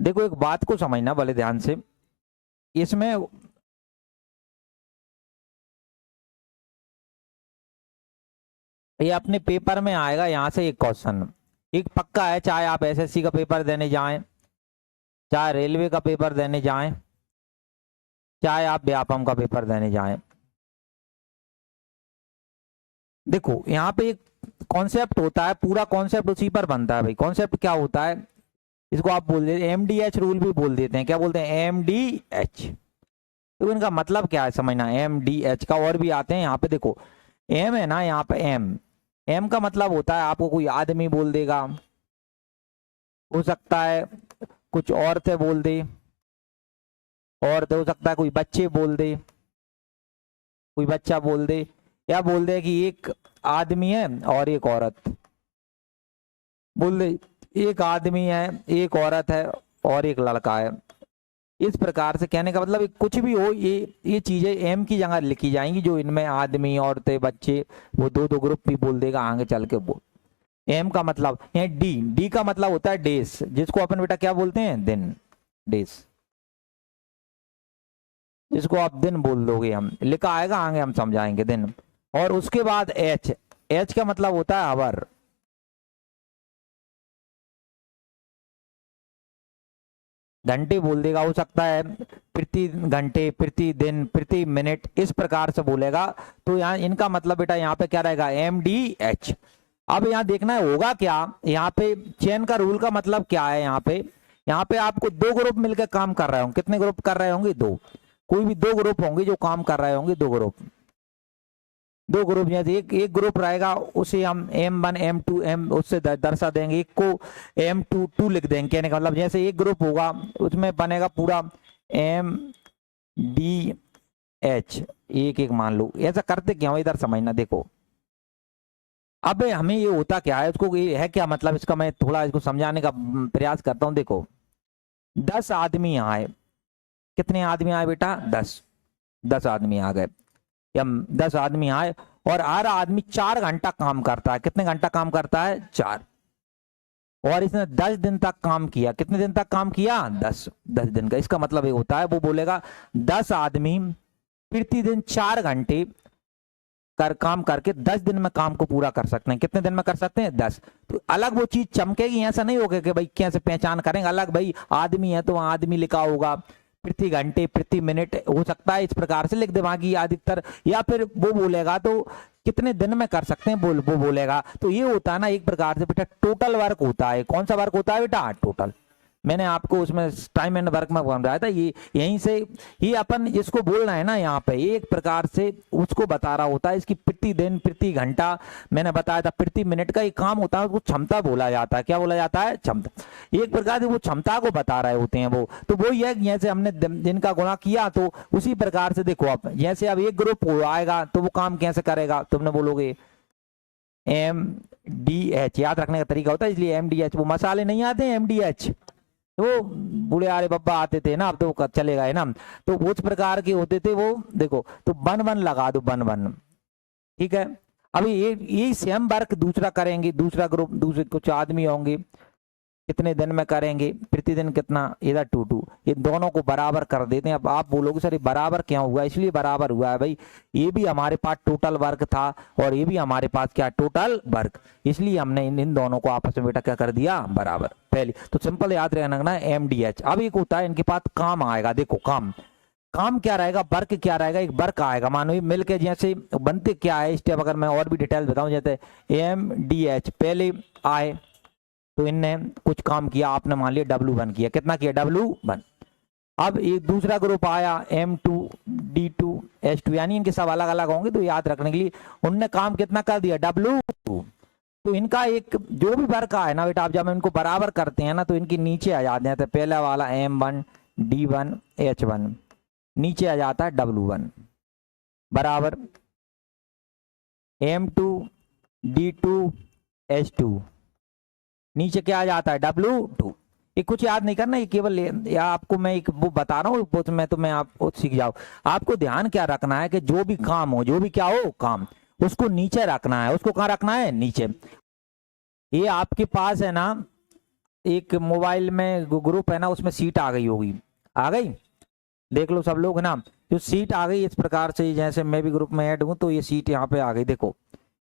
देखो एक बात को समझना भले ध्यान से, इसमें ये अपने पेपर में आएगा यहाँ से एक क्वेश्चन, एक पक्का है, चाहे आप एसएससी का पेपर देने जाएं, चाहे रेलवे का पेपर देने जाएं, चाहे आप व्यापम का पेपर देने जाएं। देखो यहाँ पे एक कॉन्सेप्ट होता है, पूरा कॉन्सेप्ट उसी पर बनता है भाई। कॉन्सेप्ट क्या होता है, इसको आप बोल देते एमडीएच रूल भी बोल देते हैं। क्या बोलते हैं? एमडीएच। तो इनका मतलब क्या है समझना, एमडीएच का और भी आते हैं यहाँ पे। देखो एम है ना, यहाँ पे एम, एम का मतलब होता है, आपको कोई आदमी बोल देगा, हो सकता है कुछ औरतें बोल दे, औरतें हो सकता है कोई बच्चे बोल दे, कोई बच्चा बोल दे, या बोल दे कि एक आदमी है और एक औरत, बोल दे एक आदमी है, एक औरत है और एक लड़का है। इस प्रकार से कहने का मतलब कुछ भी हो, ये चीजें एम की जगह लिखी जाएंगी, जो इनमें आदमी औरतें बच्चे, वो दो दो ग्रुप भी बोल देगा आगे चल के। वो एम का मतलब है। डी, डी का मतलब होता है डेज, जिसको अपन बेटा क्या बोलते हैं? दिन, डेज, जिसको आप दिन बोल दोगे, हम लिखा आएगा आगे हम समझाएंगे, दिन। और उसके बाद एच, एच का मतलब होता है आवर, घंटे बोल देगा, हो सकता है प्रति घंटे, प्रति दिन, प्रति मिनट, इस प्रकार से बोलेगा। तो यहाँ इनका मतलब बेटा यहाँ पे क्या रहेगा? M D H. अब यहाँ देखना है होगा क्या, यहाँ पे चेन का रूल का मतलब क्या है। यहाँ पे आपको दो ग्रुप मिलकर काम कर रहे होंगे। कितने ग्रुप कर रहे होंगे? दो। कोई भी दो ग्रुप होंगे जो काम कर रहे होंगे, दो ग्रुप, दो ग्रुप। जैसे एक ग्रुप रहेगा, उसे हम M1 M2 M उससे दर्शा देंगे, एक को M2 2 लिख देंगे। कहने का मतलब जैसे एक ग्रुप होगा उसमें बनेगा पूरा MDH, एक एक मान लो। ऐसा करते क्यों, इधर समझना। देखो अब हमें ये होता क्या है, उसको ये है क्या मतलब, इसका मैं थोड़ा इसको समझाने का प्रयास करता हूँ। देखो 10 आदमी आए, कितने आदमी आए बेटा? 10, 10 आदमी आ गए, या 10 आदमी आए, और हर आदमी 4 घंटा काम करता है। कितने घंटा काम करता है? 4। और इसने 10 दिन तक काम किया। कितने दिन तक काम किया? 10, 10 दिन का। इसका मतलब ये होता है, वो बोलेगा 10 आदमी प्रतिदिन 4 घंटे काम करके 10 दिन में काम को पूरा कर सकते हैं। कितने दिन में कर सकते हैं? 10। तो अलग वो चीज चमकेगी, ऐसा नहीं होगा कि भाई कैसे पहचान करेंगे अलग, भाई आदमी है तो आदमी लिखा होगा, प्रति घंटे प्रति मिनट हो सकता है इस प्रकार से लिख दे बाकी अधिकतर, या फिर वो बोलेगा तो कितने दिन में कर सकते हैं वो बोलेगा। तो ये होता है ना एक प्रकार से बेटा टोटल वर्क होता है। कौन सा वर्क होता है बेटा? टोटल। मैंने आपको उसमें टाइम एंड वर्क में समझाया था, ये यहीं से ही अपन इसको बोलना है ना। यहाँ पे एक प्रकार से उसको बता रहा होता है, इसकी प्रति दिन प्रति घंटा, मैंने बताया था प्रति मिनट का एक काम होता है, उसको क्षमता बोला जाता है। क्या बोला जाता है? क्षमता। एक प्रकार से वो क्षमता को बता रहे होते हैं वो। तो वो ये जैसे हमने दिन का गुणा किया, तो उसी प्रकार से देखो आप, जैसे अब एक ग्रुप आएगा तो वो काम कैसे करेगा, तुमने बोलोगे MDH, याद रखने का तरीका होता है, इसलिए MDH। वो मसाले नहीं आते हैं MDH, वो बूढ़े आरे बब्बा आते थे ना, अब तो चले गए ना, तो उस प्रकार के होते थे वो। देखो तो 1 1 लगा दो, 1 1, ठीक है। अभी ये सेम वर्क दूसरा करेंगे, दूसरा ग्रुप, दूसरे कुछ आदमी होंगे, कितने दिन में करेंगे, प्रतिदिन कितना, इधर 2 2, ये दोनों को बराबर कर देते हैं। अब आप बोलोगे सर ये बराबर क्यों हुआ? इसलिए बराबर हुआ है भाई, ये भी हमारे पास टोटल वर्क था और ये भी हमारे पास क्या, टोटल वर्क, इसलिए हमने इन दोनों को आपस में बेटा क्या कर दिया, बराबर। पहले तो सिंपल याद रखना MDH। अब एक होता है इनके पास काम आएगा। देखो काम, काम क्या रहेगा, वर्क क्या रहेगा, एक वर्क आएगा। मानो मिल के जैसे बनते क्या है स्टेप, अगर मैं और भी डिटेल बताऊं, जैसे MDH पहले आए तो इनने कुछ काम किया, आपने मान लिया W1 किया। कितना किया? W1। अब एक दूसरा ग्रुप आया M2 D2 S2, यानी इनके सब अलग अलग होंगे, तो याद रखने के लिए उनने काम कितना कर दिया? W2। तो इनका एक जो भी वर्क है ना बेटा, आप जब इनको बराबर करते हैं ना, तो इनके नीचे आ जाते हैं। तो पहला वाला M1 D1 H1, नीचे आ जाता है W1 बराबर M2 D2 H2, नीचे क्या आ जाता है? W2। ये कुछ याद नहीं करना, ये केवल या आपको मैं एक वो बता रहा हूँ, मैं तो मैं आपको सीख जाओ। आपको ध्यान क्या रखना है कि जो भी काम हो, जो भी क्या हो काम, उसको नीचे रखना है। उसको कहाँ रखना है? नीचे। ये आपके पास है ना एक मोबाइल में ग्रुप है ना, उसमें सीट आ गई होगी, आ गई, देख लो सब लोग ना, जो सीट आ गई इस प्रकार से, जैसे मैं भी ग्रुप में ऐड हूँ तो ये सीट यहाँ पे आ गई, देखो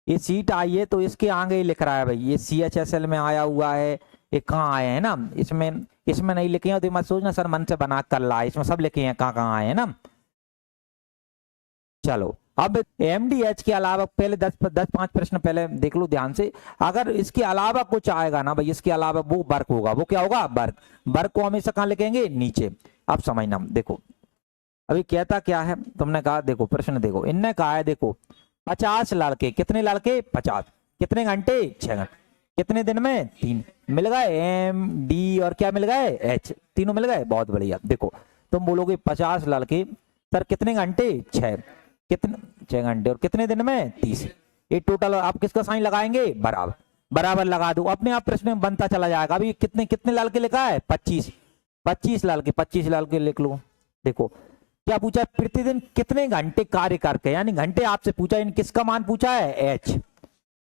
ये सीट आई है, तो इसके आगे ही लिख रहा है भाई ये CHSL में आया हुआ है, ये कहाँ आए हैं ना, इसमें इसमें नहीं लिखे हैं तो मत सोचना सर मन से बना कर ला, इसमें सब लिखे हैं कहाँ कहाँ आए हैं ना। चलो अब MDH के अलावा पहले 10-5 प्रश्न पहले देख लो ध्यान से, अगर इसके अलावा कुछ आएगा ना भाई, इसके अलावा वो वर्क होगा, वो क्या होगा, वर्क, वर्क को हमेशा कहाँ लिखेंगे, नीचे। अब समझना देखो, अभी कहता क्या है, तुमने कहा देखो प्रश्न देखो, इनने कहा है देखो 50 लड़के, कितने लड़के 50, कितने घंटे 6 घंटे, कितने दिन में 3, मिल गए MD और क्या मिल गए H, तीनों मिल गए, बहुत बढ़िया। देखो तुम बोलोगे 50 लड़के सर कितने घंटे 6, कितने 6 घंटे और कितने दिन में 30, ये टोटल आप किसका साइन लगाएंगे, बराबर, बराबर लगा दो, अपने आप प्रश्न में बनता चला जाएगा। अभी कितने कितने लड़के लिखा है 25, 25 लड़के, 25 लड़के लिख लो। देखो क्या पूछा है, प्रतिदिन कितने घंटे कार्य करके, यानी घंटे आपसे पूछा, इन किसका मान पूछा है H,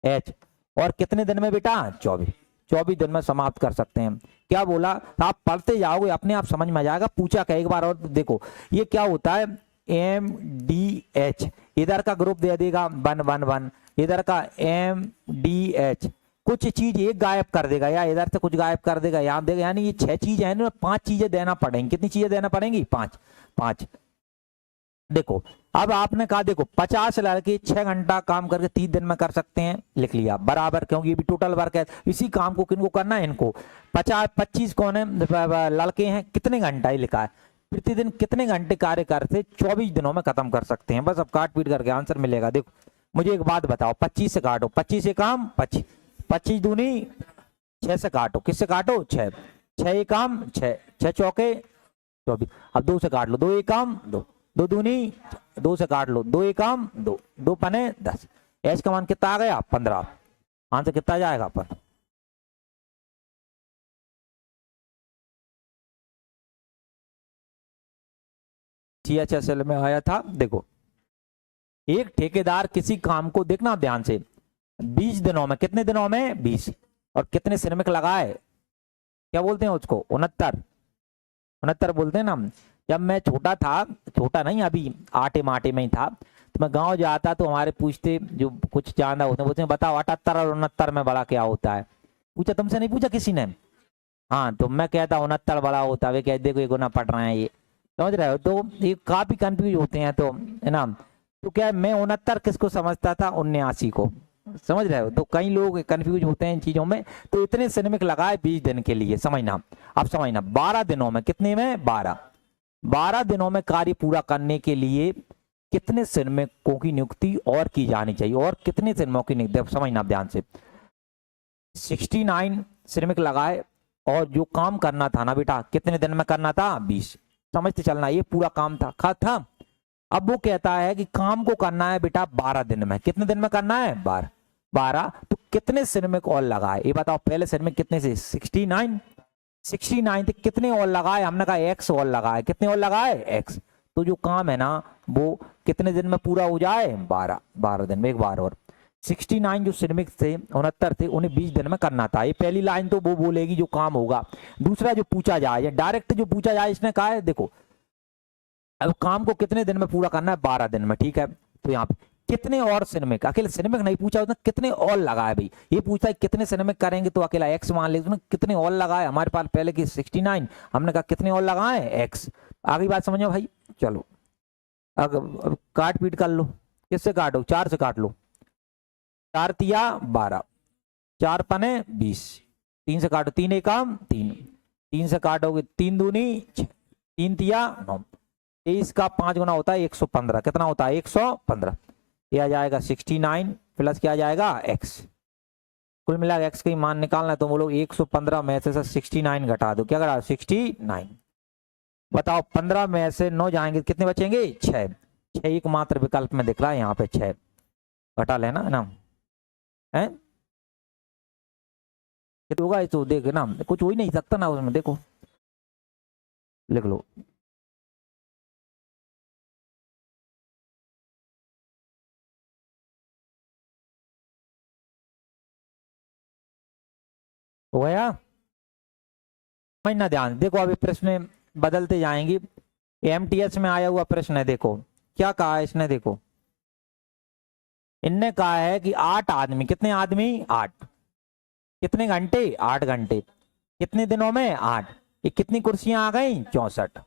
H, और कितने दिन में बेटा 24, 24 दिन में समाप्त कर सकते हैं। क्या बोला, आप पढ़ते जाओगे अपने आप समझ में आ जाएगा, पूछा क्या एक बार और देखो, ये क्या होता है MDH, इधर का ग्रुप दे देगा 111, इधर का MDH, कुछ चीज एक गायब कर देगा या इधर से कुछ गायब कर देगा, यहाँ देगा, यानी ये 6 चीजें हैं ना, 5 चीजें देना पड़ेंगी, कितनी चीजें देना पड़ेंगी 5, 5। देखो अब आपने कहा देखो 50 लड़के 6 घंटा काम करके 30 दिन में कर सकते हैं, लिख लिया बराबर, क्योंकि ये भी टोटल वर्क है, इसी काम को किनको करना है, इनको 50, 25 कौन है लड़के हैं, कितने घंटा ही लिखा है, प्रतिदिन कितने घंटे कार्य करते 24 दिनों में खत्म कर सकते हैं, बस अब काट पीट करके आंसर मिलेगा। देखो मुझे एक बात बताओ, 25 से काटो, 25 से काम 25, 25 दूनी 6 से काटो, किससे काटो 6, 6 एक काम 6, 6 चौके 24, अब 2 से काट लो, 2 एक काम 2, 2 दूनी 2 से काट लो, 2 एक काम 2, 2 पने 10, एच का मान कितना आ गया 15, आंसर कितना जाएगा अपन, CHSL में आया था। देखो एक ठेकेदार किसी काम को, देखना ध्यान से, 20 दिनों में, कितने दिनों में 20, और कितने श्रमिक लगाए, क्या बोलते हैं उसको 69, 69 बोलते हैं ना। जब मैं छोटा था, छोटा नहीं अभी आटे माटे में ही था, तो मैं गांव जाता तो हमारे पूछते जो कुछ जानना होते हैं, बोलते हैं बताओ 78 और 69 में बड़ा क्या होता है, पूछा तुमसे नहीं पूछा किसी ने, हाँ तो मैं कहता 69 बड़ा होता है, वे कहते देखो ये गुना पढ़ रहे हैं ये, समझ रहे हो, तो ये काफी कंफ्यूज होते हैं, तो है ना, तो क्या है, मैं 69 किसको समझता था 79 को, समझ रहे हो, तो कई लोग कंफ्यूज होते हैं इन चीजों में, तो इतने श्रमिक लगाए 20 दिन के लिए, समझना। अब समझना 12 दिनों में, कितने में 12, 12 दिनों में कार्य पूरा करने के लिए कितने श्रमिकों की नियुक्ति और की जानी चाहिए, और कितने श्रमिकों की नियुक्ति, समझना ध्यान से, 69 श्रमिक लगाए, और जो काम करना था ना बेटा कितने दिन में करना था 20, समझते चलना, ये पूरा काम था था। अब वो कहता है कि काम को करना है बेटा 12 दिन में, कितने दिन में करना है 12, 12, तो कितने श्रमिक और लगाए, ये बताओ, पहले श्रमिक कितने से 69, 69 थे, कितने और लगाए, हमने कहा X और लगाए, कितने और लगाए X, तो जो काम है ना वो कितने दिन में पूरा हो जाए 12, 12 दिन में। एक बार और 69 जो श्रमिक थे 69 थे, उन्हें 20 दिन में करना था, ये पहली लाइन तो वो बोलेगी जो काम होगा। दूसरा जो पूछा जाए या डायरेक्ट जो पूछा जाए, इसने कहा है देखो अब काम को कितने दिन में पूरा करना है 12 दिन में, ठीक है, तो यहाँ पे कितने और श्रमिक, अकेले श्रमिक नहीं पूछा, उसने कितने और लगाए भाई, ये पूछता है कितने श्रमिक करेंगे तो अकेला X मान ले, उसने कितने और लगाए, हमारे पास पहले की 69, हमने कहा कितने और लगाए X, आगे बात समझो भाई। चलो अब काट पीट कर लो, किससे काटो 4 से काट लो, 4 तिया 12, 4 पने 20, 3 से काटो, 3 एकम 3, 3 से काटोगे 3 दूनी 6, 3 तिया 9, 23 का 5 गुना होता है 115, कितना होता है 115, ये आ जाएगा 69 प्लस क्या आ जाएगा X, कुल मिला X का मान निकालना है तो बोलो 115 में से 69 घटा दो, क्या घटा 69, बताओ 15 में से 9 जाएंगे कितने बचेंगे 6, 6 एकमात्र विकल्प में दिख रहा है यहाँ पे 6, घटा लेना है ना, है होगा तो देख ना, कुछ हो ही नहीं सकता ना उसमें, देखो लिख लो। हो गया? समझना ध्यान, देखो अभी प्रश्न बदलते जाएंगे। एमटीएस में आया हुआ प्रश्न है, देखो क्या कहा है इसने। देखो इनने कहा है कि 8 आदमी, कितने आदमी? 8, कितने घंटे? 8 घंटे, कितने दिनों में? 8। ये कितनी कुर्सियां आ गई? 64।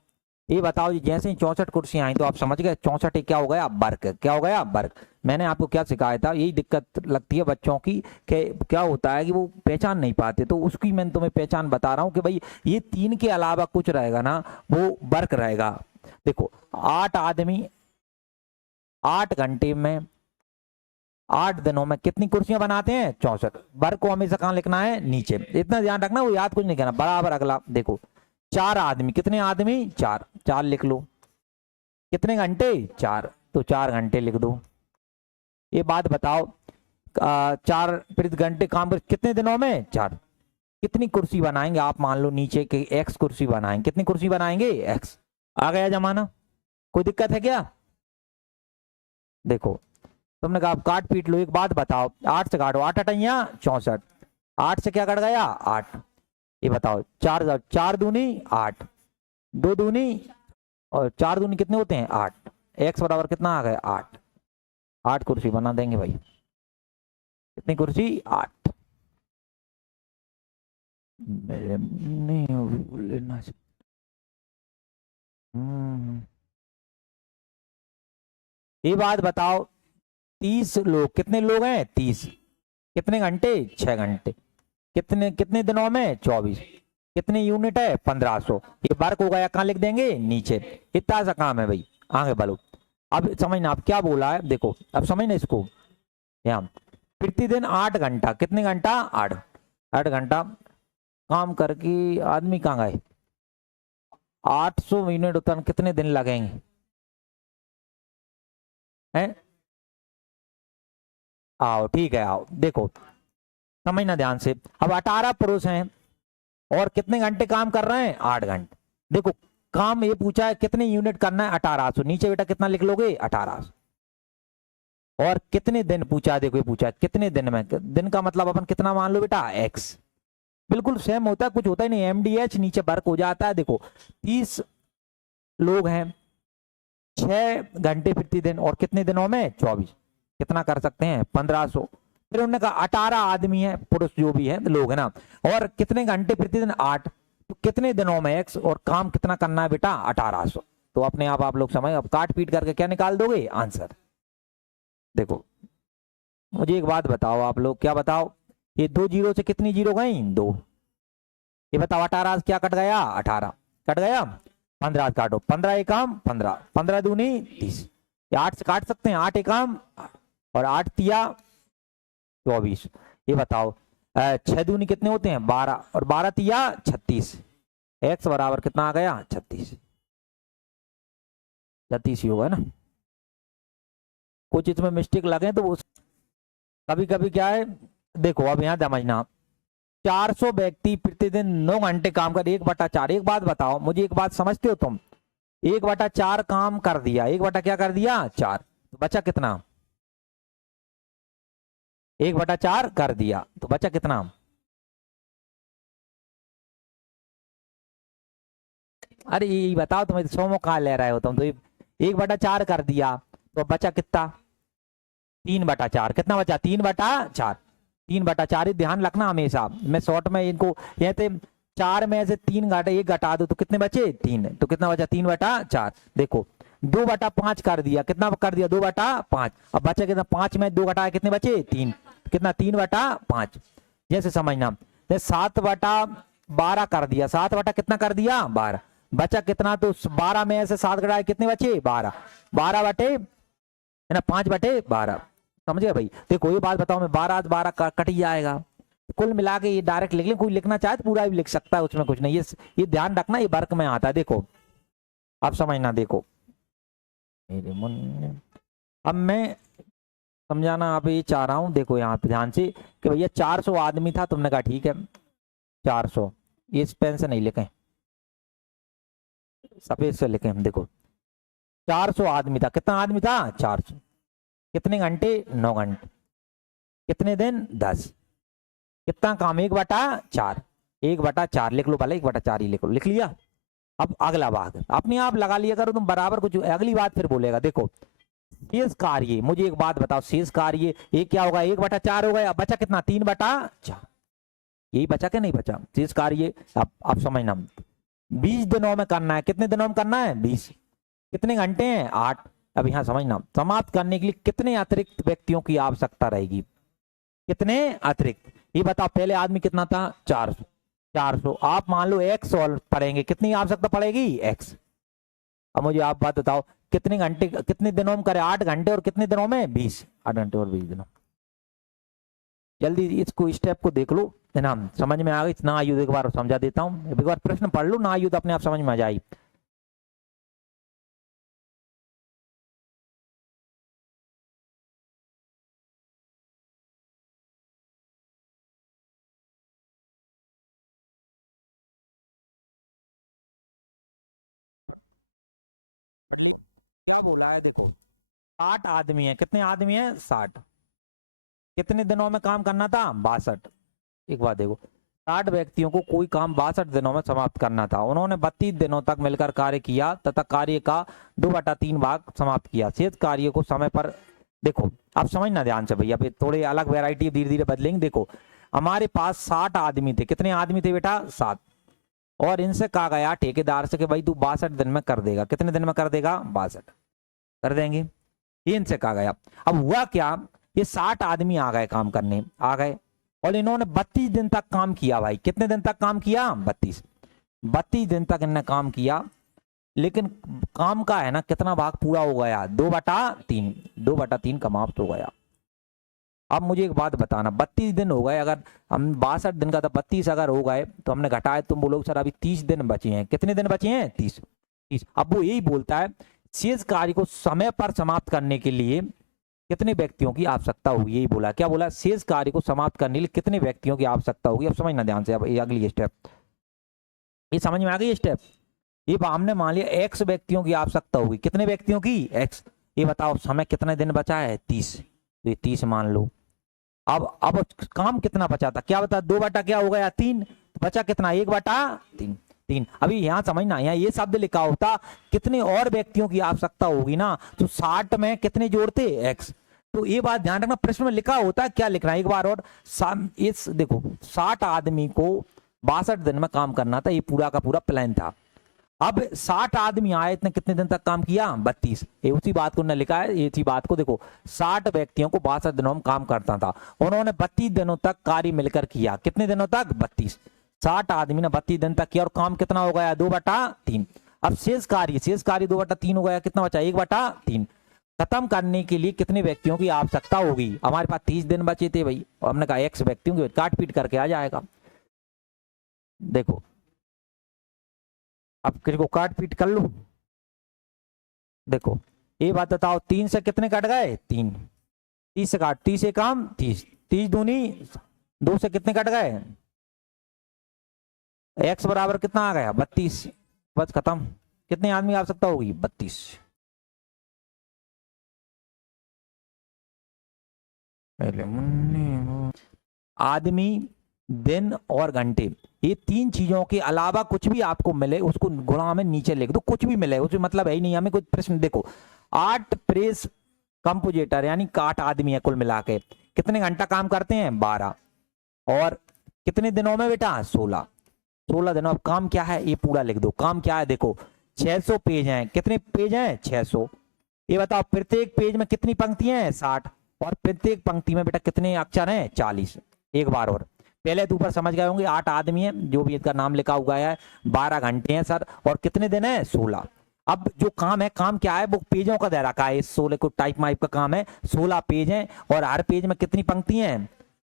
ये बताओ जी, जैसे ही 64 कुर्सियां आई तो आप समझ गए 64 क्या हो गया? वर्ग। क्या हो गया? वर्ग। मैंने आपको क्या सिखाया था, यही दिक्कत लगती है बच्चों की कि क्या होता है कि वो पहचान नहीं पाते, तो उसकी मैं तुम्हें पहचान बता रहा हूँ कि भाई ये 3 के अलावा कुछ रहेगा ना, वो वर्ग रहेगा। देखो 8 आदमी 8 घंटे में 8 दिनों में कितनी कुर्सियां बनाते हैं? 64। वर्ग को हमेशा कहां लिखना है? नीचे। इतना ध्यान रखना, वो याद कुछ नहीं करना। बराबर अगला देखो 4 आदमी, कितने आदमी? 4, 4 लिख लो। कितने घंटे? 4, तो 4 घंटे लिख दो। ये बात बताओ 4 प्रति घंटे काम कर कितने दिनों में? 4। कितनी कुर्सी बनाएंगे आप? मान लो नीचे के x कुर्सी बनाएंगे। कितनी कुर्सी बनाएंगे? x। आ गया जमाना? कोई दिक्कत है क्या? देखो तुमने कहा काट पीट लो। एक बात बताओ, 8 से काटो, 8 अटैया 64, 8 से क्या कट गया? 8। ये बताओ 4 4 दूनी 8, 2 दूनी और 4 दूनी कितने होते हैं? 8। x बराबर कितना आ गया? 8। 8 कुर्सी बना देंगे भाई। कितनी कुर्सी? 8। नहीं लेना। ये बात बताओ 30 लोग, कितने लोग हैं? 30। कितने घंटे? 6 घंटे। कितने कितने दिनों में? 24। कितनी यूनिट है? 1500। ये वर्क हो गया, कहाँ लिख देंगे? नीचे। इतना सा काम है भाई, आगे बढ़ो। अब समझना आप क्या बोला है, देखो अब समझना इसको। यहाँ प्रतिदिन 8 घंटा, कितने घंटा? 8। 8 घंटा काम करके आदमी कहाँ गए? 800 यूनिट उत्पन्न कितने दिन लगेंगे? हैं? आओ ठीक है, आओ देखो समझना ध्यान से। अब 18 पुरुष हैं और कितने घंटे काम कर रहे हैं? 8 घंटे। देखो काम ये पूछा है कितने यूनिट करना है? 1800। नीचे बेटा कितना लिख लोगे? 1800। और कितने दिन पूछा है? देखो ये पूछा है कितने दिन में। दिन का मतलब अपन कितना मान लो बेटा? x। बिल्कुल सेम होता है, कुछ होता ही नहीं। mdh नीचे वर्क हो जाता है। देखो 30 लोग हैं, 6 घंटे प्रतिदिन और कितने दिनों में? 24। कितना कर सकते हैं? 1500। फिर उन्होंने कहा 18 आदमी है, पुरुष जो भी है लोग है ना, और कितने घंटे प्रतिदिन? 8। तो कितने दिनों में x, और काम कितना करना है बेटा? 1800। तो अपने आप लोग समझ, अब काट पीट करके क्या निकाल दोगे? आंसर। देखो मुझे एक बात बताओ आप लोग, क्या बताओ, ये 2 जीरो से कितनी जीरो गई? 2। ये बताओ 18 से क्या कट गया? 18 कट गया। 15 काटो, 15 एकम 15, 15 दूनी 30। ये 8 से काट सकते हैं? 8 एकम और 8 तिया 24। ये बताओ 6 दूनी कितने होते हैं? 12 और 12 तिया 36। x बराबर कितना आ गया? 36। 36 ही होगा ना। कुछ इसमें मिस्टेक लगे तो वो कभी कभी क्या है, देखो अब यहाँ समझना 400 व्यक्ति प्रतिदिन 9 घंटे काम कर 1/4। एक बात बताओ मुझे, एक बात समझते हो तुम? 1/4 काम कर दिया, 1 क्या कर दिया? 4। तो बचा कितना? 1/4 कर दिया तो बचा कितना? अरे ये बताओ, तुम्हें 100 कहाँ ले रहे हो तुम? तो 1/4 कर दिया तो बचा कितना? 3/4। कितना बचा? 3/4। 3/4 ही ध्यान रखना हमेशा। मैं शॉर्ट में इनको ये थे 4 में से 3 घटा 1 घटा दो तो कितने बचे? 3। तो कितना बचा? 3/4। देखो 2/5 कर दिया, कितना कर दिया? 2/5। अब बचा कितना? 5 में 2 घटाया कितने बचे? 3। कितना? 3/5। जैसे समझना 7/12 कर दिया, 7 कितना कर दिया? 12। बचा कितना? तो 12 में से 7 घटाए कितने बचे? 12। 12 बटे है ना 5/12। समझ गए भाई? देखो ये बात बताओ, मैं 12 12 कट ही जाएगा। कुल मिला के ये डायरेक्ट लिख ले, कोई लिखना चाहे तो पूरा भी लिख सकता है, उसमें कुछ नहीं। ये ध्यान रखना, ये वर्क में आता है। देखो अब समझना, देखो मेरे मन, अब मैं समझाना आप ये चाह रहा हूं। देखो यहाँ पे ध्यान से कि भैया 400 आदमी था, तुमने कहा ठीक है 400, ये पेन से नहीं लिखे, सफेद से लिखे हम। देखो 400 आदमी था, कितना आदमी था? 400। कितने घंटे? 9 घंटे। कितने दिन? 10। कितना काम, 1/4, 1/4 लिख लो, पहले 1/4 ही लिख लो, लिख लिया। अब अगला भाग अपने आप लगा लिया करो तुम बराबर कुछ, अगली बात फिर बोलेगा। देखो शेष कार्य, मुझे एक बात बताओ, शेष कार्य ये क्या होगा, 1/4 हो गया, बचा कितना, 3/4, यही बचा क्या, नहीं बचा शेष कार्य। अब समझना, 20 दिनों में करना है, कितने दिनों में करना है, 20, कितने घंटे हैं, 8। अब यहाँ समझना, समाप्त करने के लिए कितने अतिरिक्त व्यक्तियों की आवश्यकता रहेगी, कितने अतिरिक्त, ये बताओ। पहले आदमी कितना था, 400, 400, आप मान लो x सॉल्व करेंगे, कितनी आवश्यकता पड़ेगी, x। अब मुझे आप बात बताओ, कितने घंटे, कितने दिनों में करे, 8 घंटे, और कितने दिनों में, 20, 8 घंटे और 20 दिनों। जल्दी इसको स्टेप को देख लो, है ना, समझ में आ गई ना। आयुध एक बार समझा देता हूँ, एक बार प्रश्न पढ़ लो ना, आयुध अपने आप समझ में आ जाए। क्या बोला है, देखो 60 आदमी है, कितने आदमी है, 60, कितने दिनों में काम करना था, 62। एक बात देखो, 60 व्यक्तियों को कोई काम 62 दिनों में समाप्त करना था, उन्होंने 32 दिनों तक मिलकर कार्य किया तथा कार्य का 2/3 भाग समाप्त किया। शेष कार्य को समय पर, देखो अब समझना ध्यान से भैया, थोड़े अलग वेराइटी धीरे धीरे बदलेंगे। देखो हमारे पास 60 आदमी थे, कितने आदमी थे बेटा, 7, और इनसे कहा गया ठेकेदार से कि भाई तू 62 दिन में कर देगा, कितने दिन में कर देगा, 62 कर देंगे, ये इनसे कहा गया। अब हुआ क्या, ये 60 आदमी आ गए काम करने, आ गए, और इन्होंने 32 दिन तक काम किया। भाई कितने दिन तक काम किया, 32 दिन तक इन्होंने काम किया, लेकिन काम का है ना कितना भाग पूरा हो गया, 2/3, 2/3 समाप्त हो गया। अब मुझे एक बात बताना, 32 दिन हो गए, अगर हम 62 दिन का था, 32 अगर हो गए तो हमने घटाए, तुम बोलोगे सर अभी 30 दिन बचे हैं, कितने दिन बचे हैं, 30। अब वो यही बोलता है, शेष कार्य को समय पर समाप्त करने के लिए कितने व्यक्तियों की आवश्यकता होगी, यही बोला। क्या बोला, शेष कार्य को समाप्त करने के लिए कितने व्यक्तियों की आवश्यकता होगी। अब समझना ध्यान से, अब ये अगली स्टेप, ये समझ में आ गई स्टेप। ये हमने मान लिया x व्यक्तियों की आवश्यकता होगी, कितने व्यक्तियों की, x। ये बताओ समय कितने दिन बचा है, 30, तो ये 30 मान लो। अब काम कितना बचा था, क्या बता, 2 क्या हो गया, 3, बचा कितना, 1/3, 3। अभी यहाँ समझना, यहाँ ये शब्द लिखा होता कितने और व्यक्तियों की आवश्यकता होगी ना, तो 60 में कितने जोड़ते, x। तो ये बात ध्यान रखना, प्रश्न में लिखा होता है, क्या लिखना है एक बार और, इस देखो 60 आदमी को 62 दिन में काम करना था, ये पूरा का पूरा प्लान था। अब 60 आदमी आए, इतने कितने दिन तक काम किया, 32। ये उसी बात को न लिखा है, ये इसी बात को देखो, 60 व्यक्तियों को 62 दिनों में काम करता था, उन्होंने 32 दिनों तक कार्य मिलकर किया, कितने दिनों तक, 32। 60 आदमी ने 32 दिन तक किया, और काम कितना हो गया, 2/3। अब शेष कार्य 2/3 हो गया, कितना बचा, 1/3। खत्म करने के लिए कितने व्यक्तियों की आवश्यकता होगी, हमारे पास 30 दिन बचे थे भाई, और हमने कहा x व्यक्तियों की, काट पीट करके आ जाएगा। देखो अब किसी को काट पीट कर लो, देखो ये बात बताओ, 3 से कितने कट गए, 3, 30 से काट, 30 से काम 30, 30 दूनी 2 से कितने कट गए, x बराबर कितना आ गया, 32, बस खत्म। कितने आदमी की आवश्यकता होगी, 32। आदमी, दिन और घंटे, ये 3 चीजों के अलावा कुछ भी आपको मिले उसको गुणा में नीचे लिख दो, कुछ भी मिले उसमें मतलब है ही नहीं, हमें कुछ प्रश्न। देखो 8 प्रेस कंपोजिटर यानी 8 आदमी है कुल मिला के, कितने घंटा काम करते हैं, 12, और कितने दिनों में बेटा, 16 दिनों। अब काम क्या है, ये पूरा लिख दो, काम क्या है, देखो 600 पेज हैं, कितने पेज हैं, 600। ये बताओ प्रत्येक पेज में कितनी पंक्तियां हैं, 60, और प्रत्येक पंक्ति में बेटा कितने अक्षर हैं, 40। एक बार और, पहले तो ऊपर समझ गए होंगे, 8 आदमी है, जो भी इसका नाम लिखा हुआ है, 12 घंटे हैं सर, और कितने दिन है, 16। अब जो काम है, काम क्या है, वो पेजों का दे रखा है, इस 16 को टाइप माइप का काम है, 16 पेज हैं, और हर पेज में कितनी पंक्ति हैं,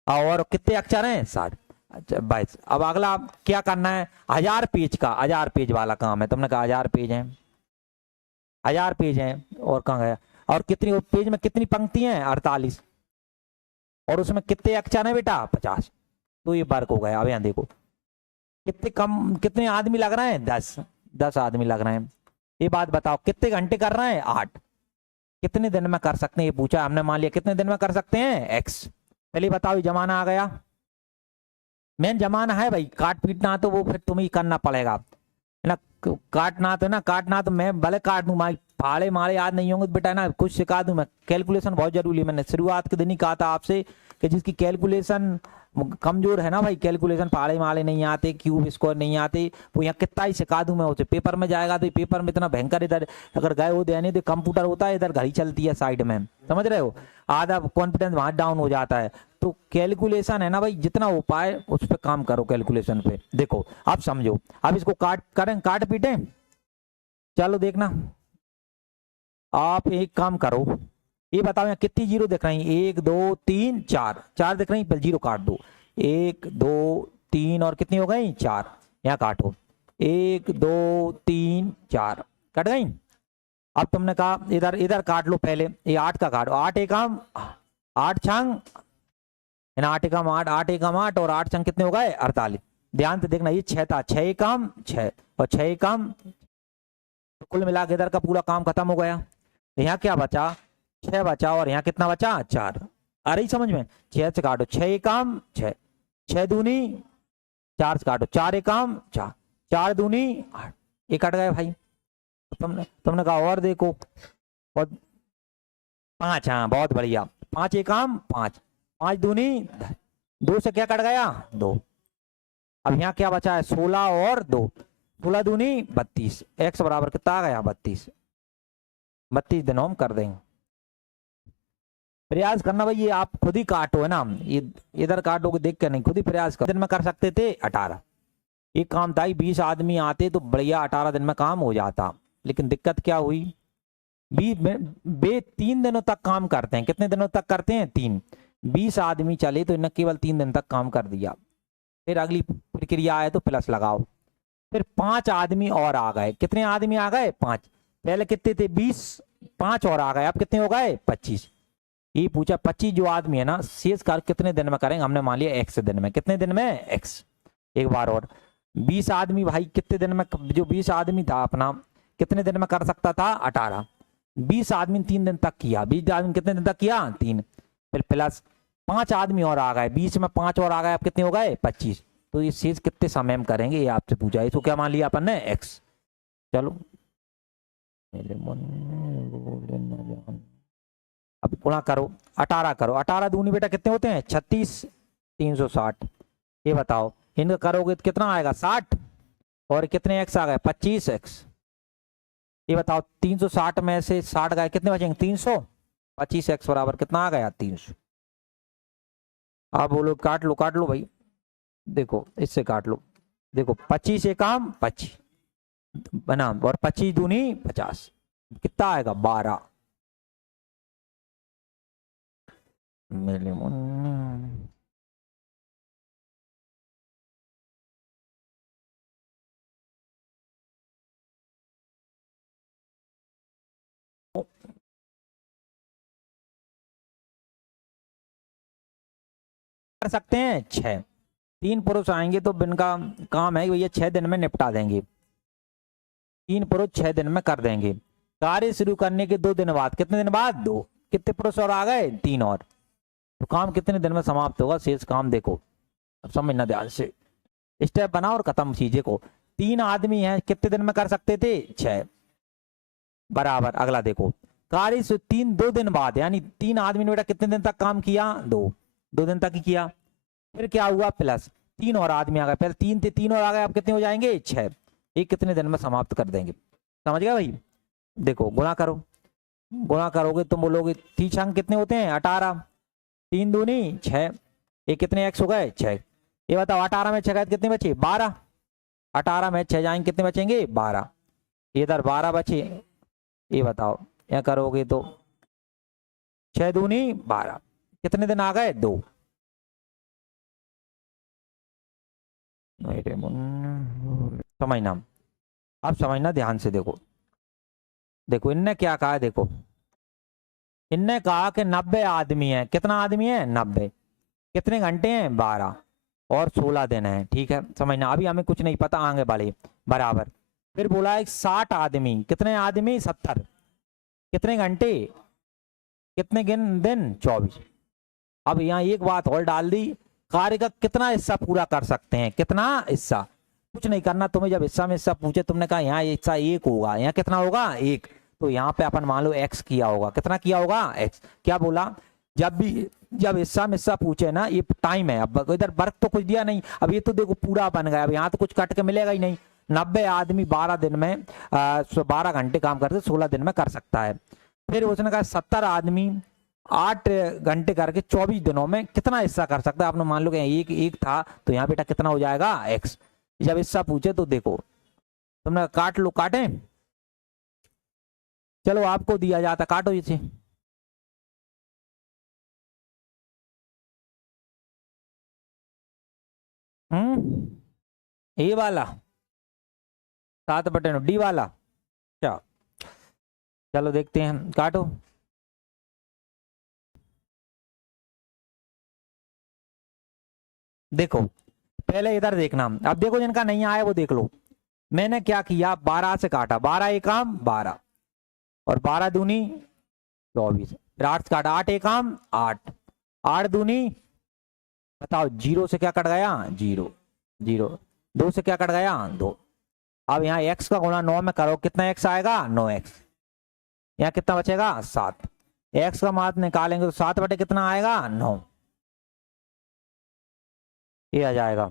और कितने अक्षर हैं, 60। अच्छा 22। अब अगला क्या करना है, 1000 पेज का, 1000 पेज वाला काम है, तुमने कहा 1000 पेज है, 1000 पेज है, और कहाँ गया, और कितनी पेज में कितनी पंक्ति हैं, 48, और उसमें कितने अक्षर हैं बेटा, 50। तो ये वर्क हो गया। अब यहाँ देखो कितने आदमी लग रहे हैं, 10 आदमी लग रहे हैं। ये बात बताओ कितने घंटे कर रहे हैं, 8, कितने दिन में कर सकते हैं, ये पूछा हमने, मान लिया कितने दिन में कर सकते हैं, x। पहले बताओ, ये जमाना आ गया, मेन जमाना है भाई, काट पीटना तो वो फिर तुम्हें करना पड़ेगा है ना। काटना तो मैं भले काट दूं, भाई फाड़े मारे याद नहीं होंगे तो बेटा ना कुछ सिखा दूं मैं। कैलकुलेशन बहुत जरूरी है, मैंने शुरुआत के दिन ही कहा था आपसे कि जिसकी कैलकुलेशन कमजोर है ना भाई, कैलकुलेशन फाड़े मारे नहीं आते, क्यूब स्क्वायर नहीं आते, वो यहाँ कितना ही सिखा दूं मैं उसे। पेपर में जाएगा तो पेपर में इतना भयंकर, इधर अगर गए हो देने तो कंप्यूटर होता है, इधर घड़ी चलती है साइड में, समझ रहे हो, आधा कॉन्फिडेंस वहां डाउन हो जाता है। तो कैलकुलेशन है ना भाई, जितना हो पाए उस पर काम करो कैलकुलेशन पे। देखो आप समझो, अब इसको काट पीटे। चलो देखना, आप एक काम करो, ये बताओ यहाँ कितनी जीरो दिख रही है, 1 2 3 4, 4 दिख रही, पहले जीरो काट दो। 1 2 3 और कितनी हो गई 4, यहाँ काटो 1 2 3 4, कट गई। अब तुमने कहा इधर इधर काट लो, पहले ये 8 का काटो, 8 एकम 8 छंग है ना, 8 एकम 8, 8 एकम 8 और 8 छंग कितने हो गए 48। ध्यान से देखना, ये 6 था, 6 एकम 6 और 6 एकम, तो कुल मिला के इधर का पूरा काम खत्म हो गया। यहाँ क्या बचा 6 बचा, और यहाँ कितना बचा 4। आ रही समझ में, 6 से काटो 6 एकम 6, 6 दूनी 4 से काटो 4 एकम 4, 4 दूनी 8, ये कट गए भाई। तुमने कहा और देखो, और 5, हाँ बहुत बढ़िया, 5 एकम 5, 5 दूनी 2 से क्या कट गया 2। अब यहाँ क्या बचा है 16 और 2, 16 दूनी 32, x बराबर कितना आ गया 32, 32 दिन हम कर देंगे। प्रयास करना भाई, ये आप खुद ही काटो है ना, ये इधर काटोगे देख कर नहीं, खुद ही प्रयास करो। दिन में कर सकते थे 18, एक काम था 20 आदमी आते तो बढ़िया 18 दिन में काम हो जाता, लेकिन दिक्कत क्या हुई, बे 3 दिनों तक काम करते हैं। कितने दिनों तक करते हैं 3, 20 आदमी चले तो इन्हें केवल 3 दिन तक काम कर दिया। फिर अगली प्रक्रिया आए तो प्लस लगाओ, फिर 5 आदमी और आ गए, कितने आदमी आ गए 5, पहले कितने थे 20, 5 और आ गए, अब कितने हो गए 25। ये पूछा 25 जो आदमी है ना शेष कार्य कितने दिन में करेंगे, हमने मान लिया x दिन में, कितने दिन में x। एक बार और 20 आदमी भाई कितने दिन में, जो 20 आदमी था अपना कितने दिन में कर सकता था 18, 20 आदमी 3 दिन तक किया, 20 आदमी कितने दिन तक किया 3, फिर प्लस 5 आदमी और आ गए, 20 में 5 और आ गए, अब कितने हो गए 25। तो ये शेष कितने समय में करेंगे ये आपसे पूछा है, इसको क्या मान लिया अपन ने x। चलो अब गुणा करो, 18 करो, 18 दूनी बेटा कितने होते हैं 36, 360। ये बताओ इनका करोगे तो कितना आएगा 60, और कितने x आ गए 25x। ये बताओ 360 में से 60 गए, कितने बचेंगे 300, 25x बराबर कितना आ गया 300। आप बोलो काट लो भाई, देखो इससे काट लो, देखो 25 एकम 25 बना, और 25 दूनी 50, कितना आएगा 12। मेरे कर सकते हैं 6, 3 पुरुष आएंगे तो इनका काम है भैया 6 दिन में निपटा देंगे, 3 पुरुष 6 दिन में कर देंगे। कार्य शुरू करने के 2 दिन बाद, कितने दिन बाद 2, कितने पुरुष और आ गए 3 और, तो काम कितने दिन में समाप्त होगा शेष काम। देखो अब समझना ध्यान से, स्टेप बनाओ और खत्म चीजें को। 3 आदमी हैं कितने दिन में कर सकते थे 6 बराबर, अगला देखो कार्य 2 दिन बाद, यानी 3 आदमी ने बेटा कितने दिन तक काम किया 2 दिन तक ही किया। फिर क्या हुआ प्लस 3 और आदमी आ गए, पहले 3 थे 3 और आ गए, अब कितने हो जाएंगे 6, ये कितने दिन में समाप्त कर देंगे। समझ गया भाई, देखो गुणा करो, गुणा करोगे तुम बोलोगे 30 अंक कितने होते हैं 18, 3 दूनी 6, ये कितने x हो गए 6। ये बताओ 18 में 6 गए कितने बचे 12, 18 में 6 जाएंगे कितने बचेंगे 12, इधर 12 बचे। ये बताओ क्या करोगे तो 6 दूनी 12, कितने दिन आ गए 2। समझना, अब समझना ध्यान से, देखो देखो इनने क्या कहा, देखो इनने कहा कि 90 आदमी है, कितना आदमी है 90, कितने घंटे हैं 12 और 16 दिन है, ठीक है समझना। अभी हमें कुछ नहीं पता आगे वाले बराबर। फिर बोला है 60 आदमी, कितने आदमी 70, कितने घंटे, कितने दिन 24। अब यहाँ एक बात और डाल दी कार्य का कितना हिस्सा पूरा कर सकते हैं, कितना हिस्सा, कुछ नहीं करना तुम्हें। जब हिस्सा में हिस्सा पूछे, तुमने कहा यहाँ हिस्सा 1 होगा, यहाँ कितना होगा 1, तो यहाँ पे अपन मान लो x किया होगा, कितना किया होगा x। क्या बोला, जब हिस्सा में हिस्सा पूछे ना, ये टाइम है, अब इधर वर्क तो कुछ दिया नहीं, अब ये तो देखो पूरा बन गया, अब यहाँ तो कुछ कट के मिलेगा ही नहीं। 90 आदमी 12 दिन में 12 घंटे काम करते 16 दिन में कर सकता है। फिर उसने कहा 70 आदमी 8 घंटे करके 24 दिनों में कितना हिस्सा कर सकता है। आपने मान लो कि एक था, तो यहाँ बेटा कितना हो जाएगा x। जब हिस्सा पूछे तो देखो, तुमने काट लो, काटे, चलो आपको दिया जाता, काटो इसे। ए वाला 7/9 डी वाला, क्या, चलो देखते हैं, काटो। देखो पहले इधर देखना, अब देखो जिनका नहीं आया वो देख लो। मैंने क्या किया, 12 से काटा, 12 एकम 12 और 12 दूनी 24, फिर 8 से काटा, 8 एकम 8, 8 दूनी बताओ, 0 से क्या कट गया 0, 0, 2 से क्या कट गया 2। अब यहाँ x का गुणा 9 में करो, कितना x आएगा 9x, यहाँ कितना बचेगा 7, x का मान निकालेंगे तो 7 बटे कितना आएगा 9, ये आ जाएगा।